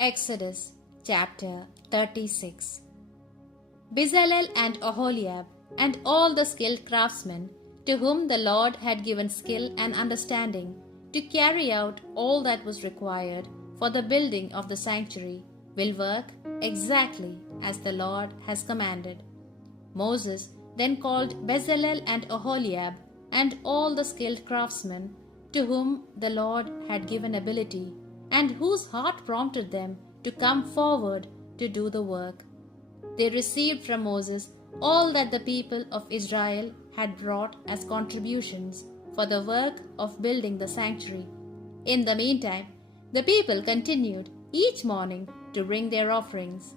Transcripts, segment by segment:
Exodus chapter 36. Bezalel and Oholiab and all the skilled craftsmen to whom the Lord had given skill and understanding to carry out all that was required for the building of the sanctuary will work exactly as the Lord has commanded. Moses then called Bezalel and Oholiab and all the skilled craftsmen to whom the Lord had given ability and whose heart prompted them to come forward to do the work. They received from Moses all that the people of Israel had brought as contributions for the work of building the sanctuary. In the meantime, the people continued each morning to bring their offerings.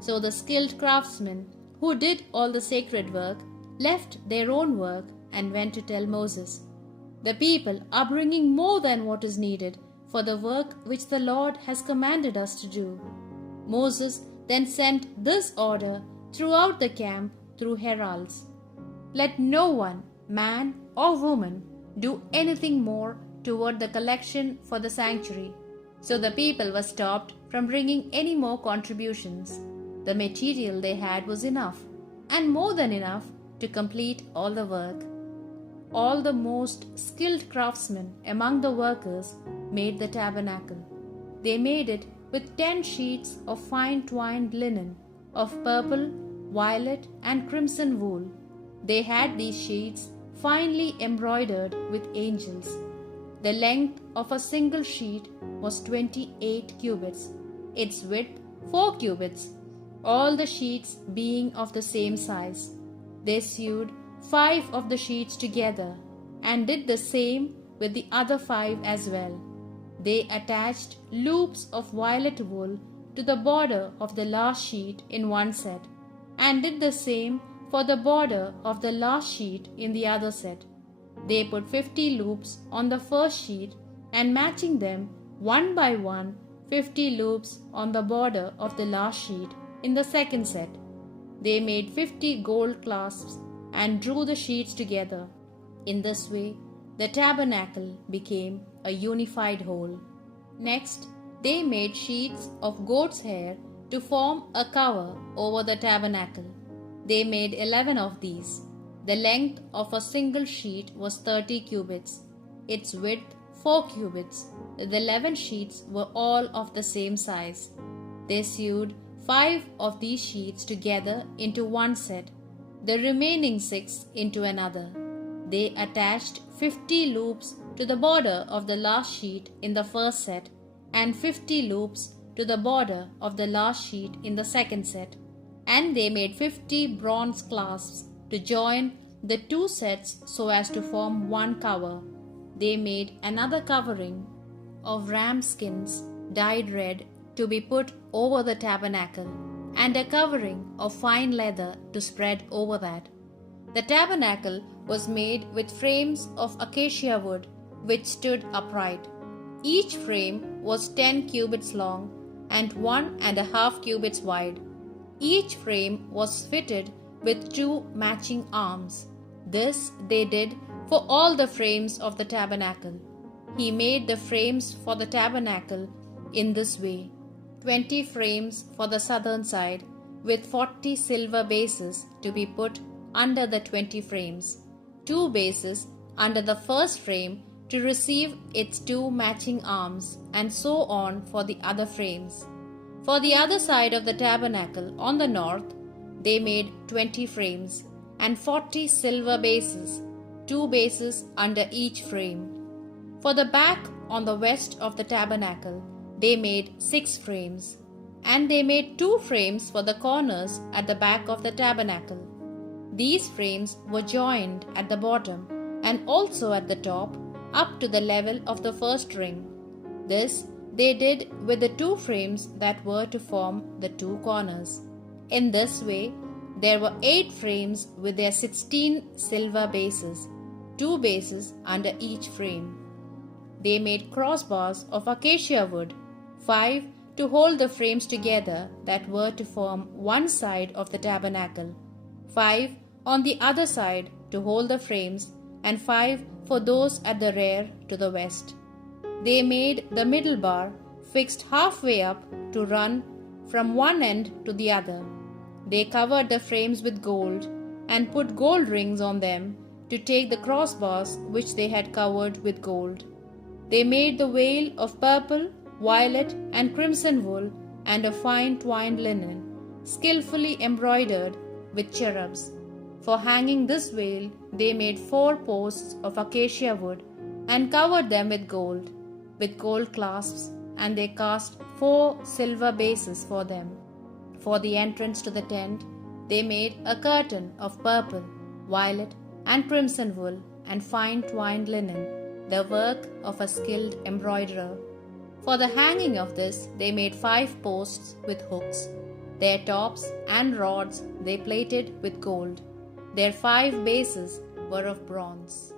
So the skilled craftsmen who did all the sacred work left their own work and went to tell Moses, "The people are bringing more than what is needed for the work which the Lord has commanded us to do." Moses then sent this order throughout the camp through heralds: "Let no one, man or woman, do anything more toward the collection for the sanctuary." So the people were stopped from bringing any more contributions. The material they had was enough, and more than enough, to complete all the work. All the most skilled craftsmen among the workers made the tabernacle. They made it with 10 sheets of fine twined linen of purple, violet, and crimson wool. They had these sheets finely embroidered with angels. The length of a single sheet was 28 cubits, its width 4 cubits, all the sheets being of the same size. They sewed 5 of the sheets together and did the same with the other 5 as well. They attached loops of violet wool to the border of the last sheet in one set, and did the same for the border of the last sheet in the other set. They put 50 loops on the first sheet, and matching them one by one, 50 loops on the border of the last sheet in the second set. They made 50 gold clasps and drew the sheets together. In this way, the tabernacle became a unified whole. Next, they made sheets of goat's hair to form a cover over the tabernacle. They made 11 of these. The length of a single sheet was 30 cubits, its width 4 cubits. The 11 sheets were all of the same size. They sewed 5 of these sheets together into one set, the remaining 6 into another. They attached 50 loops to the border of the last sheet in the first set, and 50 loops to the border of the last sheet in the second set. And they made 50 bronze clasps to join the two sets so as to form one cover. They made another covering of ram skins dyed red to be put over the tabernacle, and a covering of fine leather to spread over that. The tabernacle was made with frames of acacia wood which stood upright. Each frame was 10 cubits long and 1.5 cubits wide. Each frame was fitted with 2 matching arms. This they did for all the frames of the tabernacle. He made the frames for the tabernacle in this way: 20 frames for the southern side, with 40 silver bases to be put under the 20 frames, 2 bases under the first frame to receive its 2 matching arms, and so on for the other frames. For the other side of the tabernacle on the north, they made 20 frames and 40 silver bases, 2 bases under each frame. For the back on the west of the tabernacle, they made 6 frames, and they made 2 frames for the corners at the back of the tabernacle. These frames were joined at the bottom and also at the top up to the level of the first ring. This they did with the 2 frames that were to form the 2 corners. In this way, there were 8 frames with their 16 silver bases, 2 bases under each frame. They made crossbars of acacia wood, 5 to hold the frames together that were to form one side of the tabernacle, 5 on the other side to hold the frames, and 5 for those at the rear to the west. They made the middle bar fixed halfway up to run from one end to the other. They covered the frames with gold and put gold rings on them to take the crossbars which they had covered with gold. They made the veil of purple, violet, and crimson wool and of fine twined linen, skillfully embroidered with cherubs. For hanging this veil, they made 4 posts of acacia wood and covered them with gold clasps, and they cast 4 silver bases for them. For the entrance to the tent, they made a curtain of purple, violet, and crimson wool and fine twined linen, the work of a skilled embroiderer. For the hanging of this, they made 5 posts with hooks. Their tops and rods they plated with gold. Their 5 bases were of bronze.